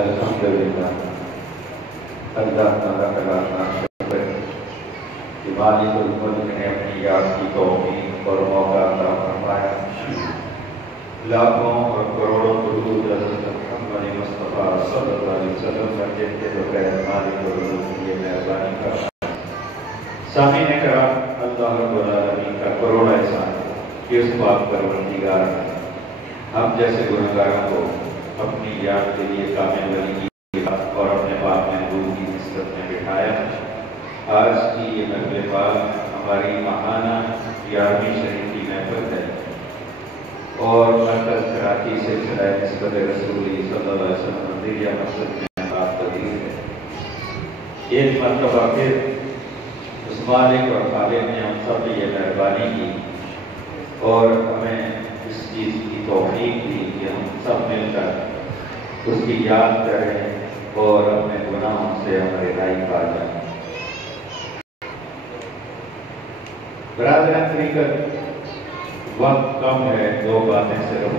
الحمدللہ اللہ تعالیٰ کا لاکھ شکر کہ مالک الملک نے اپنی یاد کی توفیق اور موقع عطا فرمایا۔ لاکھوں اور کروڑوں درود حضرت محمد مصطفیٰ صلی اللہ علیہ وسلم پر کہتے بغیر مالک الملک کی یہ مہربانی کا سامعین کرام، اللہ رب العالمین کا کروڑا احسان کہ اس پاک پروردگار نے ہم جیسے گنہگاروں کو اپنی یاد کے لیے کامل ولی کی اور اپنے پاک محبوب کی نسبت میں بٹھایا۔ آج کی یہ محفل پاک ہماری ماہانہ 11ویں شریف کی محفل ہے اور مرکز کراچی سے سلسلہ نسبت رسول صلی اللہ علیہ وسلم مندریہ مسجد میں بات پذیر ہے۔ ایک مرتبہ پھر اس مالک اور خالق نے ہم سب یہ مہربانی کی اور ہمیں اس چیز کی توفیق دی کہ ہم سب مل کر اس کی یاد کریں اور اپنے گناہوں سے ہم رہائی پا جائیں۔ برادران طریقت، وقت کم ہے، دو باتیں صرف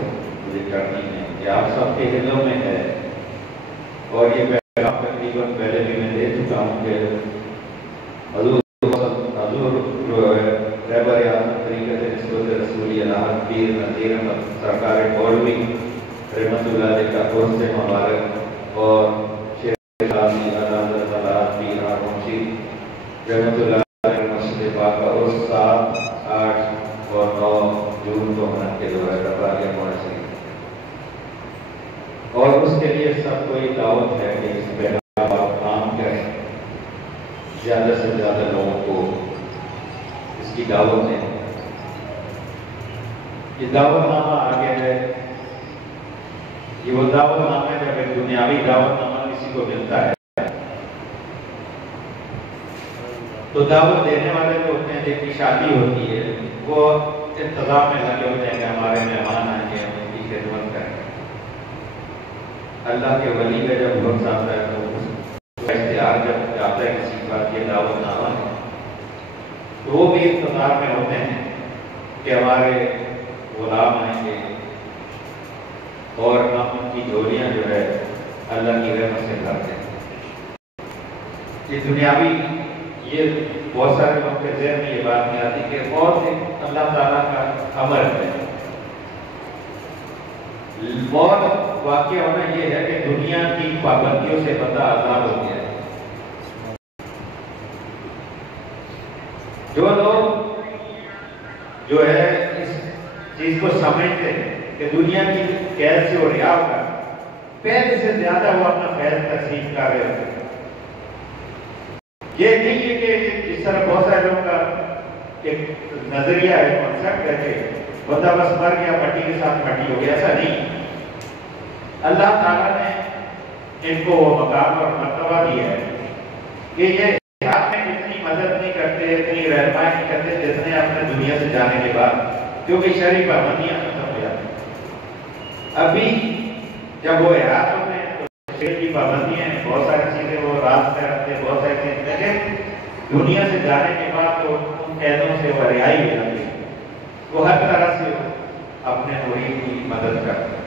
مجھے کرنی ہیں کہ آپ سب کے دلوں میں ہے اور یہ پیغام تقریباً پہلے بھی میں دے چکا ہوں کہ حضور رہبر اعظم طریقت نسبت رسولی الہٰ پیر نذیر احمد سرکار مولوی رحمۃ اللہ علیہ کا قرص مبارک اور شیخ قاضی حضرت پیر ہارون رشید رحمۃ اللہ علیہ مسجد پاک کا عرس 7، 8 اور 9 جون کو منعقد ہوا ہے درباریہ معاشری، اور اس کے لیے سب کو یہ دعوت ہے کہ اس پیغام آپ عام کریں، زیادہ سے زیادہ لوگوں کو اس کی دعوت دیں۔ یہ دعوت نامہ آگے ہے، یہ وہ دعوت نامہ جب ایک دنیاوی دعوت نامہ کسی کو ملتا ہے تو دعوت دینے والے جو ہوتے ہیں جن کی شادی ہوتی ہے وہ انتظام میں لگے ہوتے ہیں کہ ہمارے مہمان آئیں گے، ہم ان کی خدمت کریں۔ اللہ کے ولی کا جب وقت آتا ہے تو اس کا اشتہار جب جاتا ہے کسی بات یہ دعوت نامہ ہے تو وہ بھی انتظار میں ہوتے ہیں کہ ہمارے غلام آئیں گے اور ہم ان کی جھولیاں جو ہے اللہ کی رحمت سے بھرتے ہیں۔ یہ دنیاوی یہ بہت سارے لوگ کے ذہن میں یہ بات نہیں آتی کہ موت ایک اللہ تعالیٰ کا امر ہے۔ موت واقع ہونا یہ ہے کہ دنیا کی پابندیوں سے بندہ آزاد ہو گیا ہے۔ جو لوگ جو ہے اس چیز کو سمجھتے ہیں کہ دنیا کی قید سے وہ رہا ہوگا، پہلے سے زیادہ وہ اپنا فیض تقسیم کر رہے ہوتے ہیں۔ یہ نہیں ہے کہ اس طرح بہت سارے لوگوں کا ایک نظریہ ہے، کنسپٹ ہے کہ بندہ بس مر گیا مٹی کے ساتھ مٹی ہو گیا، ایسا نہیں۔ اللہ تعالیٰ نے ان کو وہ مقام اور مرتبہ دیا ہے کہ یہ آپ میں اتنی مدد نہیں کرتے، اتنی رہنمائی نہیں کرتے جتنے اپنے دنیا سے جانے کے بعد، کیونکہ شرعی پابندیاں ختم ہو جاتی ہیں۔ ابھی جب وہ حیات ہوتے ہیں تو شرع کی پابندیاں ہیں، بہت ساری چیزیں وہ راز میں رکھتے ہیں، بہت ساری چیزیں، لیکن دنیا سے جانے کے بعد تو ان قیدوں سے وہ رہائی ہو جاتی ہے، وہ ہر طرح سے اپنے مرید کی مدد کرتے ہیں۔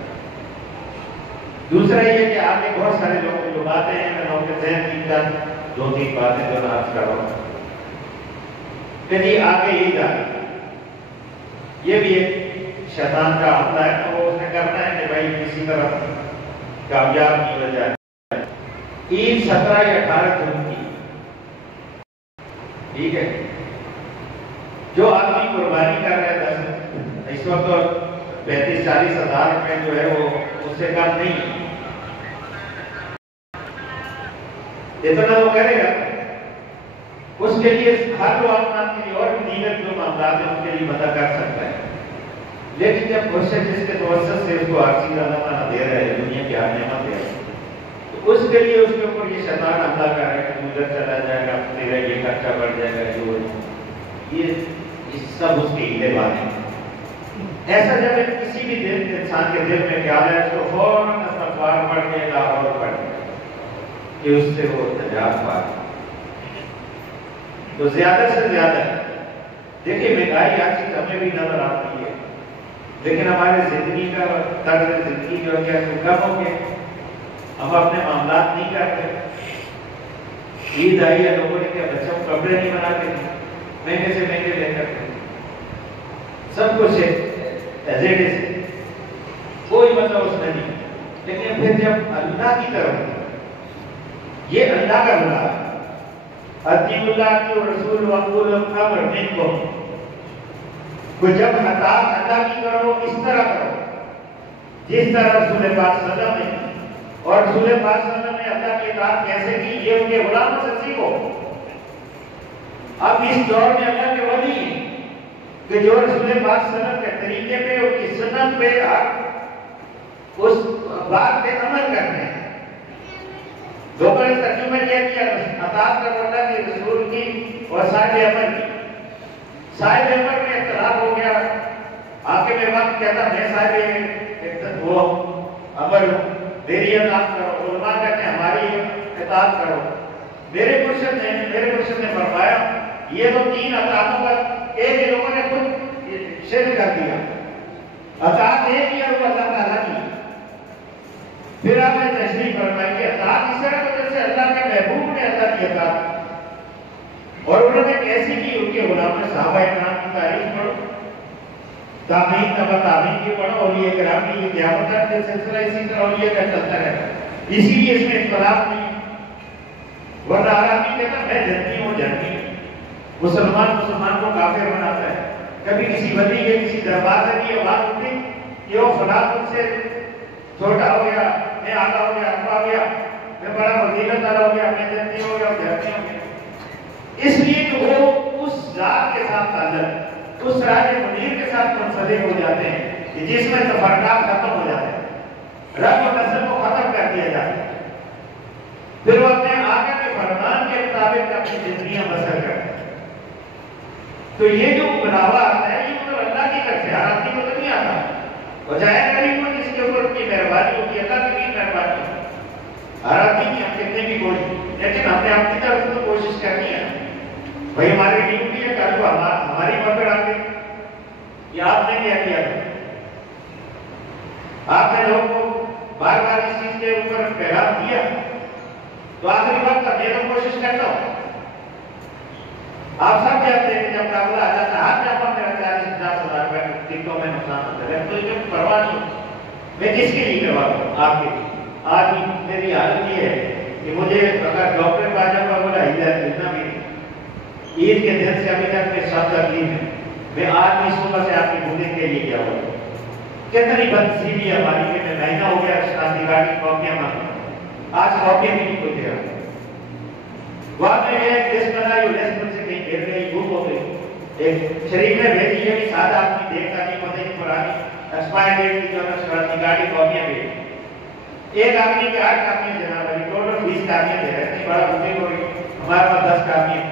دوسرا یہ کہ آگے بہت سارے لوگ جو باتیں ہیں میں لوگوں کے ذہن کی طرف 2-3 باتیں جو میں عرض کر رہا ہوں کہ جی آگے یہی جا رہا ہے، یہ بھی ایک شیطان کا حملہ ہے، تو وہ اس نے کرنا ہے کہ بھائی کسی طرح کامیاب نہیں ہو جائے۔ عید 17 یا 18 جون کی، ٹھیک ہے، جو آدمی قربانی کر رہے ہیں اس وقت 35-40 ہزار روپے جو ہے وہ اس سے کم نہیں، اتنا وہ کرے گا، اس کے لیے ہر معاملات کے لیے اور بھی دیگر جو معاملات ہیں ان کے لیے مدد کر سکتا ہے، لیکن جب مرشد جس کے توسط سے اس کو عارضی رہنما دے رہے ہیں، دنیا کی ہر نعمت دے رہے ہیں، تو اس کے لیے اس کے اوپر یہ شیطان حملہ کر رہا ہے کہ ادھر چلا جائے گا، تیرا یہ خرچہ بڑھ جائے گا، جو یہ سب اس کے ہیلے باتیں ہیں۔ ایسا جب کسی بھی دل انسان کے دل میں خیال ہے اس کو فوراً استغفار پڑھ کے لاہور پڑھ کے کہ اس سے وہ نجات پائے۔ تو زیادہ سے زیادہ دیکھیں مہنگائی ہر چیز ہمیں بھی نظر آتی ہے، لیکن ہمارے زندگی کا طرز زندگی جو ہے کم ہو گیا، ہم اپنے معاملات نہیں کرتے. عید آئی ہے, لوگوں نے کیا بچوں کو کپڑے نہیں بنا کے مہنگے سے مہنگے لے کر سب کچھ ایز اٹ از, کوئی مطلب اس میں نہیں. لیکن پھر جب اللہ کی طرف, یہ اللہ کا بلا اطیعوا اللہ والرسول واولو الامر منکم, تو جب اطاعت اللہ کی کرو اس طرح کرو جس طرح رسول پاک صلی اللہ علیہ وسلم نے, اور رسول پاک صلی اللہ علیہ وسلم نے اللہ کی اطاعت کیسے کی یہ ان کے غلاموں سے سیکھو. اب اس دور میں اللہ کے ولی ہیں کہ جو رسول پاک صلی اللہ علیہ وسلم کے طریقے پہ, ان کی سنت پہ, اس بات پہ عمل کرتے ہیں. لوگوں نے ترجمہ کیا اطاعت کرو اللہ کے رسول کی اور صاحب امر کی. صاحب امر میں اختلاف ہو گیا. حاکم وقت کہتا میں صاحب وہ امر میری اطاعت کرو, علماء کہتے ہیں ہماری اطاعت کرو. میرے مرشد نے فرمایا یہ تو تین اطاعتوں پر ایک لوگوں نے خود شرک کر دیا. اطاعت ایک ہی اور وہ اللہ تعالیٰ کی. پھر آپ نے تشریح فرمائی کہ اطاعت اس طرح کو جیسے اللہ کے محبوب نے اللہ کی اطاعت, اور انہوں نے کیسی کی, ان کے غلام صحابہ کرام کی تاریخ پڑھو, تابعین تبع تابعین کی پڑھو, اولیاء کرام کی قیامت تک کا سلسلہ اسی طرح اولیاء کا چلتا رہتا. اسی لیے اس میں اختلاف نہیں. ورنہ ہر آدمی کہتا میں جنتی ہوں جنتی ہوں. مسلمان کو کافر بناتا ہے. کبھی کسی ولی کے کسی دربار سے بھی آواز اٹھی کہ وہ فلاں مجھ سے چھوٹا ہو گیا, میں آگا ہو گیا, اپا ہو گیا, میں بڑا فضیلت والا ہو گیا, میں جنتی ہو گیا, جنتی ہو گیا. اس لیے کہ وہ اس ذات کے ساتھ تعلق, اس راج منیر کے ساتھ منسلک ہو جاتے ہیں کہ جس میں تفرقات ختم ہو جاتے ہیں, رب و نسل کو ختم کر دیا جاتا ہے. پھر وہ اپنے آقا کے فرمان کے مطابق اپنی زندگیاں بسر کرتے ہیں. تو یہ جو بلاوا آتا ہے یہ تو اللہ کی طرف سے, ہر آدمی کو تو نہیں آتا. وجہ کریم کو جس کے اوپر کی مہربانی ہوتی ہے, اللہ کی بھی مہربانی ہوتی ہے. ہر آدمی کی ہم کتنے بھی کوشش, لیکن ہم نے اپنی طرف سے تو کوشش کرنی ہے. بھائی ہماری ڈیوٹی ہے, کل کو ہماری پکڑ آ گئی. یہ آپ نے کیا کیا تھا؟ آپ نے لوگوں کو بار بار اس چیز کے اوپر پیغام دیا, تو آخری وقت میں تو کوشش کرتا ہوں. آپ سب جانتے ہیں کہ جب قابلہ آ جاتا ہے ہر جب میرا 40-50 ہزار روپے ٹکٹوں میں نقصان ہوتا ہے, تو یہ پرواہ نہیں. میں کس کے لیے کروا رہا ہوں؟ آپ کے لیے. آج میری حالت یہ ہے کہ مجھے اگر ڈاکٹر پا جاؤں گا بولا اتنا بھی عید کے دن سے ابھی تک میں سب تکلیف ہے. میں آج بھی صبح سے آپ کی بھولنے کے لیے کیا ہوا. کتنی بدنصیبی ہے ہماری کہ میں مہینہ ہو گیا شادی کی کاپیاں مانگا, آج کاپیاں بھی نہیں کوئی دے رہا. وہاں میں ایک لسٹ بنائی, لسٹ سے کہیں گر گئی, گم ہو گئی. ایک شریف نے بھیجی ہے کہ سادہ آدمی دیکھتا نہیں, پتہ نہیں پرانی ایکسپائر ڈیٹ کی جو ہے کاپیاں بھیجی. ایک آدمی کے 8 کاپیاں جناب علی, ٹوٹل 20 کاپیاں دے رہے ہیں. بڑا بزرگ ہو گئی, ہمارے پاس 10 کاپیاں.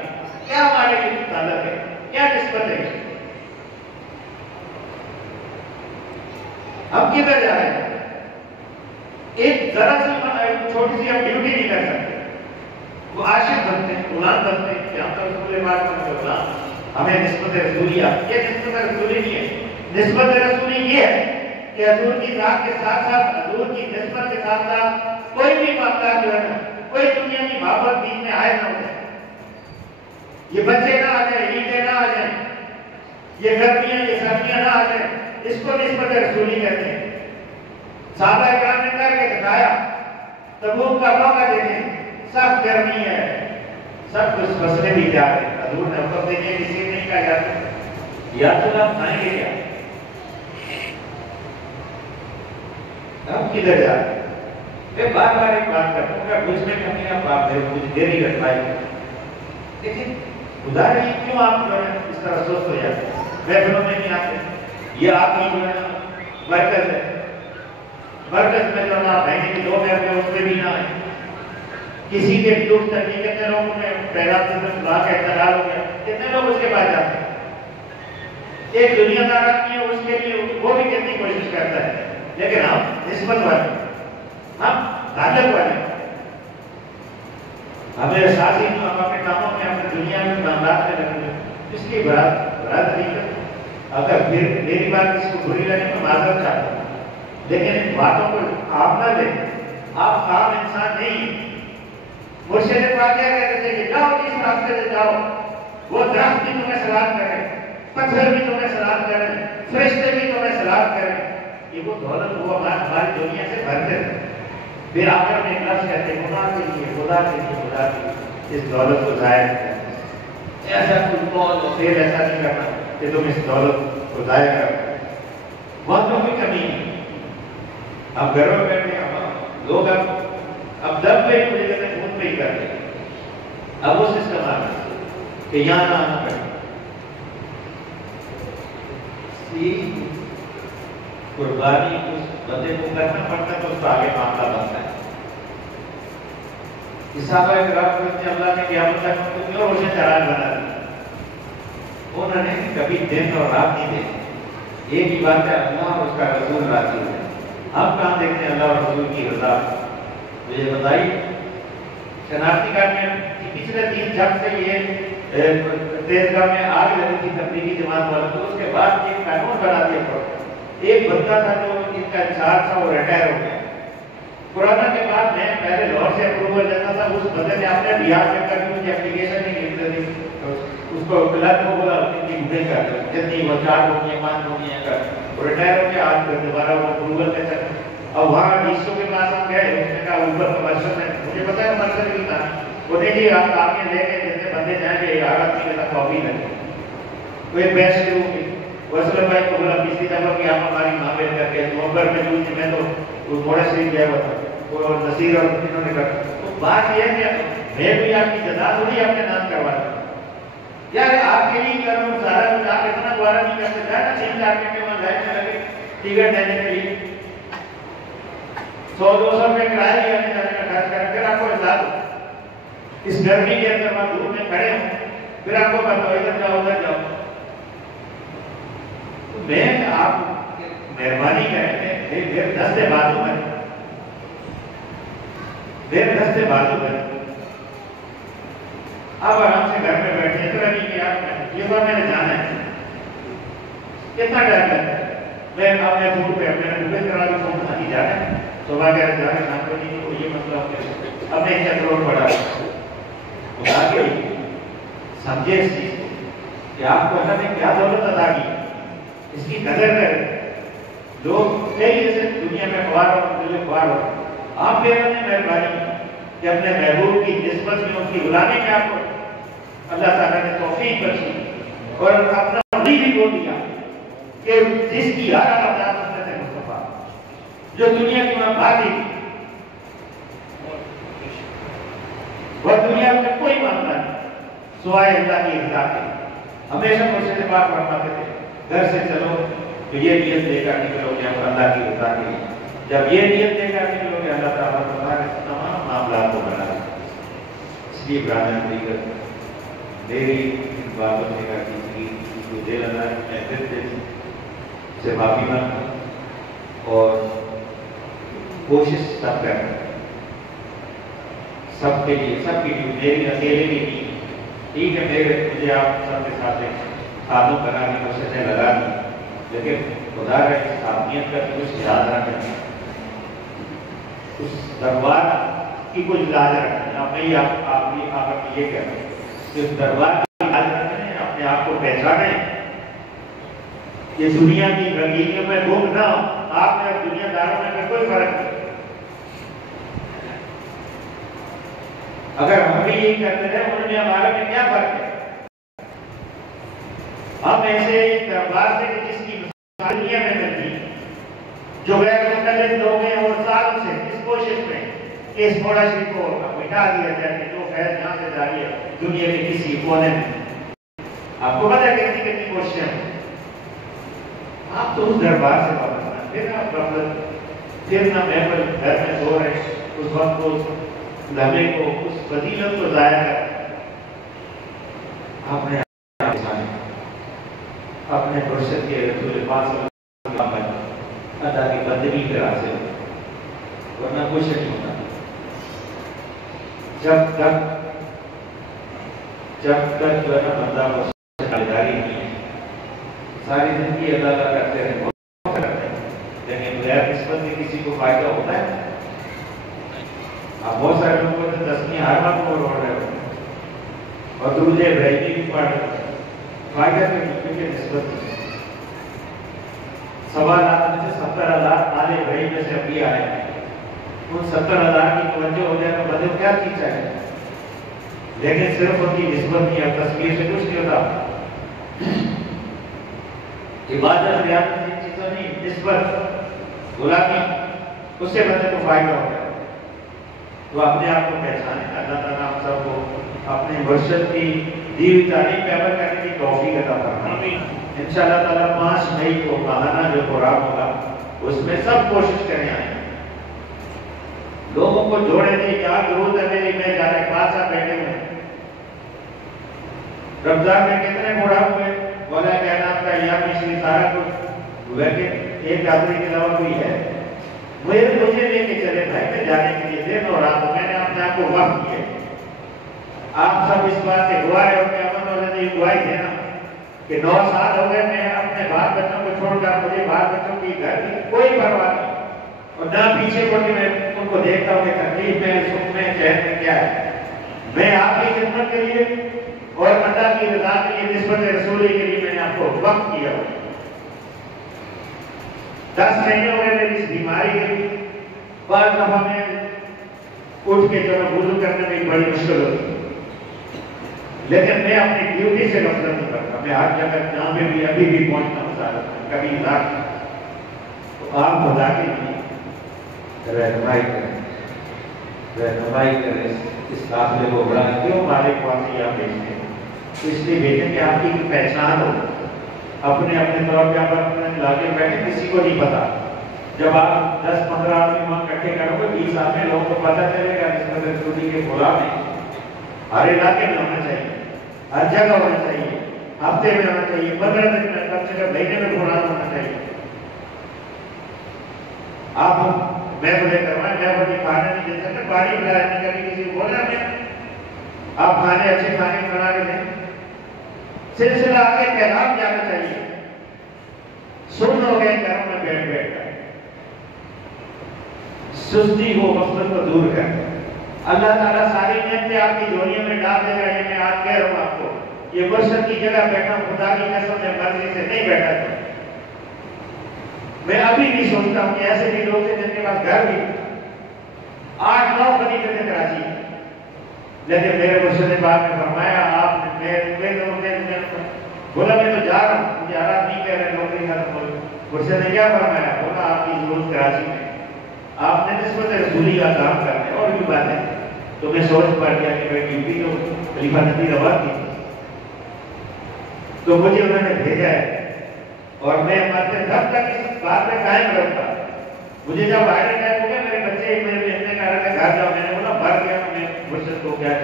کیا ہمارے لیے تعلق ہے, کیا نسبت ہے؟ ہم کدھر جا رہے ہیں؟ ایک ذرا سی چھوٹی سی ہم ڈیوٹی نہیں کر سکتے. وہ عاشق بنتے ہیں, غلام بنتے ہیں کہ ہم تو رسول پاک کے غلام, ہمیں نسبت رسولیہ. یہ نسبت رسولی نہیں ہے. نسبت رسولی یہ ہے کہ حضور کی ذات کے ساتھ ساتھ, حضور کی نسبت کے ساتھ ساتھ کوئی بھی معاملہ جو ہے نا, کوئی دنیا کی محبت دین میں آئے نہ ہو جائے. یہ بچے نہ آ جائیں, عیدیں نہ آ جائیں, یہ گرمیاں یہ سردیاں نہ آ جائیں, اس کو نسبت رسولی کہتے ہیں. صحابہ کرام نے کر کے دکھایا. تبوک کا موقع دیکھیں, سخت گرمی ہے, سب کچھ فصلیں بھی جا رہے ہیں. حضور نے حکم دینے کسی نہیں کہا جاتا یا تو آپ کھائیں گے کیا, ہم کدھر جا رہے ہیں؟ میں بار بار ایک بات کرتا ہوں کہ مجھ میں کمی آپ کچھ دیری رکھوائی, لیکن خدا رہی کیوں آپ جو ہے اس طرح سوچ ہو جاتے ہیں, محفلوں میں نہیں آتے. یہ آپ کی جو ہے مرکز ہے, مرکز میں جو ہے نا مہینے کی 2 محفلیں اس میں بھی نہ آئے. کسی کے دکھ تکلیف کتنے لوگوں نے پیغام سے خدا کا اعتراض ہو گیا, کتنے لوگ اس کے پاس جاتے ہیں. ایک دنیا دار آدمی ہے, اس کے لیے وہ بھی کتنی کوشش کرتا ہے, لیکن ہم نسبت والے, ہم تعلق والے, ہمیں احساس ہی نہیں, ہم اپنے کاموں میں اپنے دنیا میں معاملات میں لگے ہیں. اس کی برات نہیں کرتے. اگر میری بات کسی کو بری لگے تو معذرت چاہتا ہوں, لیکن ان باتوں کو آپ نہ لیں آپ عام انسان نہیں ہیں۔ مرشد پاک کیا کہتے تھے کہ جاؤ جس راستے سے جاؤ، وہ درخت بھی تمہیں سلام کرے، پتھر بھی تمہیں سلام کرے، فرشتے بھی تمہیں سلام کرے۔ یہ وہ دولت وہ ہماری دنیا سے بھرتے تھے۔ پھر آخر میں ایک لفظ کہتے ہیں خدا کے لیے، خدا کے لیے، خدا کے لیے اس دولت کو ضائع کرنا۔ ایسا کچھ بول پھر ایسا نہیں کرنا کہ تم اس دولت کو ضائع کرو۔ وقتوں کی کمی نہیں۔ اب گھروں میں بیٹھے لوگ اب دب پہ مجھے کہتے ہیں فون پہ ہی کر دیں۔ اب وہ سسٹم آ رہا ہے کہ یہاں نہ آنا پڑے۔ قربانی اس بندے کو کرنا پڑتا ہے تو اس کا آگے معاملہ بنتا ہے۔ صحابہ کرام کو اللہ نے قیامت تک ان کو کیوں روشن چراغ بنا دیا؟ انہوں نے کبھی دن اور رات نہیں دیکھی، ایک ہی بات ہے اللہ اور اس کا رسول راضی ہے۔ ہم کہاں دیکھتے ہیں اللہ اور رسول کی رضا؟ مجھے بتائیے شناختی کارڈ میں پچھلے 3 جنگ سے یہ تیزگاہ میں آگ لگی تھی تبلیغی جماعت والوں کو، اس کے بعد ایک قانون بنا دیا پڑا۔ ایک بندہ تھا جو ان کا انچارج تھا، وہ ریٹائر ہو گیا۔ کورونا کے بعد میں پہلے لاہور سے اپروول لیتا تھا، اس بندے نے اپنے بہار میں کر کے مجھے اپلیکیشن نہیں لکھتے تھی، اس کو کلر کو بولا کہ مجھے کر دو جتنی وہ 4 ہوگی 5 ہوگی کر، وہ ریٹائر ہو گیا۔ آج دوبارہ وہ اپروول لے سکتے۔ اب وہاں ڈیسو کے پاس ہم گئے، اس نے کہا اوپر کمرشل میں مجھے پتا ہے کمرشل کی تھا، وہ نے جی آپ آگے لے کے جتنے بندے جائیں گے 11 آدمی کا کاپی لگے کوئی بیچ شروع ہوگی۔ وسلم بھائی کو بولا پچھلی دفعہ کہ آپ ہماری معامل کر کے نومبر میں جون میں تو موڑے شریف گیا ہوا تھا، اور نصیر اور انہوں نے کہا تو بات یہ ہے کہ میں بھی آپ کی جزا تھوڑی اپنے نام کروا دوں یار، آپ کے لیے کروں سارا کچھ آپ اتنا دوبارہ نہیں کر سکتا ہے نا۔ 3 لاکھ کے وہاں لائن میں لگے ٹکٹ لینے کے لیے 100-200 روپئے کرایہ لیا جانے کا خرچ کر، پھر آپ کو احساس ہو اس گرمی کے اندر وہاں دھوپ میں کھڑے ہوں، پھر آپ کو پتا ادھر جاؤ ادھر جاؤ۔ میں آپ مہربانی کریں میرے دستے بازو میں اب آرام سے گھر میں بیٹھے اس طرح نہیں کہ آپ یہ بار میں نے جانا ہے کتنا ٹائم لگتا ہے، میں اپنے فون پہ اپنے موبائل کرا کے فون نہیں جانا ہے، صبح کہہ رہے جانا شام کو نہیں تو یہ مسئلہ اب میں اس سے روڈ پڑا خدا کے سمجھے اس چیز کو کہ آپ کو اللہ نے کیا دولت ادا کی، اس کی قدر کریں۔ لوگ کئی ایسے دنیا میں خوار ہو، آپ پہ اللہ نے مہربانی کہ اپنے محبوب کی نسبت میں ان کی غلامی میں آپ کو اللہ تعالیٰ نے توفیق بخشی اور اپنا ولی بھی بول دیا کہ جس کی ہر آزاد سنت مصطفیٰ جو دنیا کی وہاں بات ہی اور دنیا میں کوئی معاملہ نہیں سوائے اللہ کی رضا کے۔ ہمیشہ مرشد پاک فرماتے تھے گھر سے چلو تو یہ نیت لے کر نکلو کہ ہم اللہ کی رضا کے لیے، جب یہ نیت لے کر نکلو کہ اللہ تعالیٰ تمہارے تمام معاملات کو بنا دے۔ اس لیے برادر دیگر میری ان باتوں سے کہا کہ جو دل اللہ میں پھر دل سے معافی مانگتا اور کوشش سب کرنا سب کے لیے، سب کی لیے، میری اکیلے بھی نہیں ٹھیک ہے، مجھے آپ سب کے ساتھ خاتون بنا کی کوششیں لگا دی، لیکن خدا کا اس آدمیت کا کچھ یاد رکھنا، اس دربار کی کچھ لاج رکھنا۔ میں آپ یہ کہہ رہا ہوں کہ اس دربار کی لاج رکھنے، اپنے آپ کو پہچانیں، یہ دنیا کی رنگینیوں میں گم نہ ہو۔ آپ میں دنیا داروں میں کوئی فرق نہیں۔ اگر ہم بھی یہی کرتے رہے انہوں نے ہمارے میں کیا فرق ہے؟ ہم ایسے دربار سے جس کی دنیا میں ملتی جو غیر مختلف لوگ ہیں اور سال سے اس کوشش میں کہ اس موڑا شریف کو مٹا دیا جائے کہ جو خیر یہاں سے جاری ہے دنیا کے کسی کونے میں۔ آپ کو پتہ ہے کتنی کوششیں ہیں، آپ تو اس دربار سے واپس نہ پھر آپ پھر نہ محفل گھر میں سو رہے اس وقت کو لمحے کو اس فضیلت کو ضائع کر اپنے مرشد کے رسول پاک صلی اللہ علیہ وسلم ادا کی بندگی پر حاصل ورنہ کچھ نہیں ہوتا۔ جب تک جو ہے نا بندہ داری نہیں ہے، ساری زندگی اللہ کا کرتے رہے لیکن غیر نسبت میں کسی کو فائدہ ہوتا ہے اب بہت سارے لوگوں کو تسمیہ ہر وقت کو روڑ رہے ہوتے ہیں اور درود ابراہیمی بھی پڑھ رہے ہیں. فائدہ کے نسبت 7,00,000 میں سے 70,000 آل ابراہیم میں سے ابھی آئے ہیں. ان 70,000 کی توجہ ہو جائے تو بدل کیا چیز چاہیے, لیکن صرف ان کی نسبت نہیں ہے, تصویر سے کچھ نہیں ہوتا. عبادت ریاضت ان چیزوں نہیں, نسبت غلامی, اس سے بندے کو فائدہ ہو جائے. تو اپنے آپ کو پہچانے, اللہ تعالیٰ ہم سب کو اپنے مرشد کی دی ہوئی تعلیم پہ عمل کرنے کی توفیق عطا فرمائے. انشاءاللہ تعالیٰ 5 مئی کو ماہانہ جو پروگرام ہوگا اس میں سب کوشش کریں آئیں, لوگوں کو جوڑے دیں. کیا ضرورت ہے میری, میں جا رہے 5 سال بیٹھے ہوئے ہیں. رمضان میں کتنے پروگرام ہوئے, مولا کائنات کا یا مشری سارا کچھ ہوئے کہ ایک آدمی کے علاوہ کوئی ہے. مجھے لے کے چلے بھائی, میں جانے کے لیے دن اور رات میں نے اپنے آپ کو وقت کیا. آپ سب اس بات کے گواہ ہو کہ امن والے نے یہ گواہی دینا کہ 9 سال ہو گئے میں اپنے بال بچوں کو چھوڑ کر, مجھے بال بچوں کی گھر کی کوئی پرواہ نہیں, اور نہ پیچھے مڑ کے میں ان کو دیکھتا ہوں کہ تکلیف میں, سکھ میں, چین میں کیا ہے. میں آپ کی خدمت کے لیے اور اللہ کی رضا کے لیے, نسبت رسولی کے لیے میں نے آپ کو وقت کیا. 10 مہینے ہو گئے میری اس بیماری کے, بعض دفعہ میں اٹھ کے جو ہے وضو کرنے میں بڑی مشکل ہوتی, لیکن میں اپنی ڈیوٹی سے غفلت نہیں کرتا. میں ہر جگہ جہاں میں بھی ابھی بھی پہنچتا ہوں سارا کبھی لاکھ. تو آپ خدا کے لیے رہنمائی کریں, اس قافلے کو بڑھائیں. کیوں مالک وہاں سے آپ بھیجتے ہیں؟ اس لیے بھیجیں کہ آپ کی پہچان ہو. اپنے طور پہ آپ اپنے علاقے بیٹھے, کسی کو نہیں پتا. جب آپ 10-15 آدمی وہاں اکٹھے کرو گے 20 سال میں لوگوں کو پتا چلے گا نسبت رسولی کے غلام ہیں. ہر علاقے میں ہونا چاہیے, ہر جگہ ہونا چاہیے, ہفتے میں ہونا چاہیے, 15 دن میں, کم سے کم مہینے میں قرآن ہونا چاہیے. آپ میں بولے کروائیں, میں بولے کھانے نہیں دے سکتے, پانی پلایا نہیں, کبھی کسی کو بولا میں آپ کھانے اچھے کھانے بنا کے دیں. سلسلہ آگے پیغام جانا چاہیے. سن ہو گئے گھروں میں بیٹھ کر, سستی ہو, غفلت کو دور کر. اللہ تعالیٰ ساری نعمتیں آپ کی جھولیوں میں ڈال دے گا. یہ میں آج کہہ رہا ہوں آپ کو, یہ مرشد کی جگہ بیٹھا خدا کی قسم میں مرضی سے نہیں بیٹھا تھا. میں ابھی بھی سوچتا ہوں کہ ایسے بھی لوگ تھے جن کے پاس گھر بھی 8-9 خلیفے تھے کراچی میں, لیکن میرے مرشد پاک نے فرمایا آپ بولا میں تو جا رہا ہوں, مجھے آرام نہیں کہہ رہے, نوکری ختم ہو. مرشد نے کیا فرمایا, بولا آپ کی ضرورت کراچی میں, آپ نے نسبت رسولی کا کام کرنا ہے. اور بھی باتیں تو میں سوچ پڑ گیا کہ میں ڈیوٹی تو خلیفہ نبی روا کی, تو مجھے انہوں نے بھیجا ہے اور میں مرتے دم تک اس بات میں قائم رہوں گا. مجھے جب وائرل اٹیک ہو گیا, میرے بچے میرے بہن کہہ رہے تھے گھر جاؤ, میں نے بولا مر گیا, میں مرشد کو کیا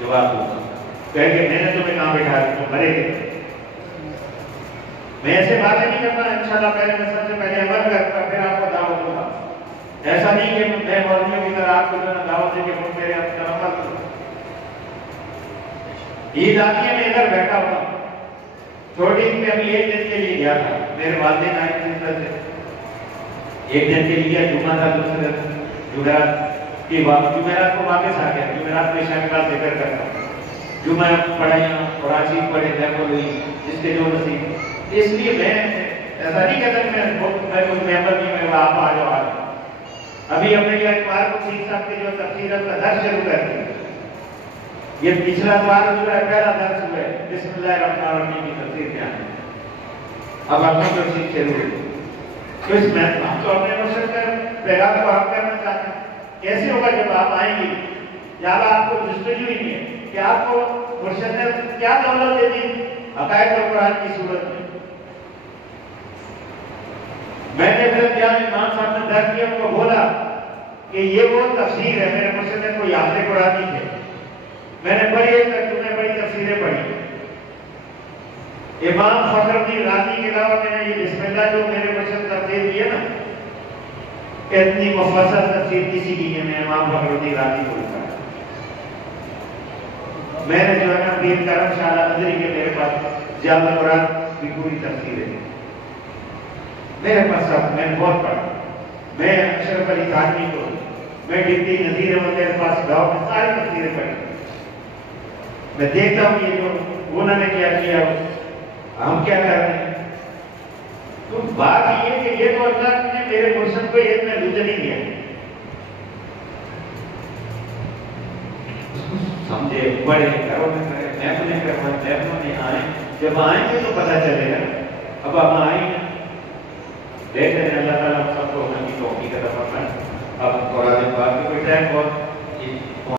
جواب دوں گا, کہہ کہ میں نے تمہیں کہاں بٹھا دیا, تم مرے گئے. میں ایسے باتیں نہیں کرتا, انشاءاللہ پہلے میں سب سے پہلے عمل کرتا, پھر آپ کو دعوت دوں گا. ایسا نہیں کہ میں مولویوں کی طرح آپ کو جو ہے دعوت دے کے میرے اندر عمل کروں. عید آتی ہے, میں ادھر بیٹھا ہوا, چھوٹی میں ابھی 1 دن کے لیے گیا تھا, میرے والدین آئے تھے سے 1 دن کے لیے, جمعہ تھا, دوسرے جمعرات کی بات, جمعرات کو واپس آ گیا. جمعرات میں شاید کا ذکر کرتا ہوں, جمعہ پڑھائیاں قرآن پڑھے دیکھو ہوئی جس کے جو نصیب. اس لیے میں ایسا نہیں کہتا کہ میں کوئی ممبر نہیں, میں آپ آ جاؤ. ابھی ہم نے یہ اتوار کو سیکھ سکتے جو تفسیر کا درس شروع کر دیا. یہ پچھلا اتوار جو ہے پہلا درس ہوا ہے, بسم اللہ الرحمن الرحیم کی تفسیر کیا ہے. اب ہم نے تفسیر شروع ہوئی, تو اس میں ہم تو اپنے مرشد کا پیغام کو ہم کرنا چاہتے ہیں. کیسے ہوگا جب آپ آئیں گے, یا آپ کو جستجو ہی نہیں ہے کہ آپ کو مرشد نے کیا دولت دے دی عقائد اور قرآن کی صورت میں. میں نے پھر کیا امام صاحب نے درد کیا, ان کو بولا کہ یہ وہ تفسیر ہے, میرے مرشد نے کوئی یاد قرآن نہیں تھے. میں نے بڑی ترجمے بڑی تفسیریں پڑھی. امام فخر الدین رازی کے علاوہ میں نے یہ بسم اللہ جو میرے مرشد تفسیر دی ہے نا, اتنی مفصل تفسیر کسی کی ہے, میں امام فخر الدین رازی کو لکھا. میں نے جو ہے نا پیر کرم شاہ نظری کے میرے پاس جامع قرآن کی پوری تفسیر ہے میرے پاس سب, میں نے بہت پڑھا. میں اشرف علی تھانوی کو میں جتنی نظیریں وہ میرے پاس گاؤں میں ساری نظیریں پڑی، میں دیکھتا ہوں یہ جو انہوں نے کیا ہم کیا کر رہے ہیں. تو بات یہ کہ یہ تو اللہ نے میرے مرشد کو ایک میں لجن نہیں دیا، سمجھے بڑے گھروں میں کرے محفلیں کروائے، محفلوں میں آئیں، جب آئیں گے تو پتہ چلے گا. اب ہم آئیں گے دیکھتے ہیں اللہ تعالیٰ ہم سب کو ہونے کی توفیق عطا فرمائے. اب قرآن پاک کے کوئی ٹائم بہت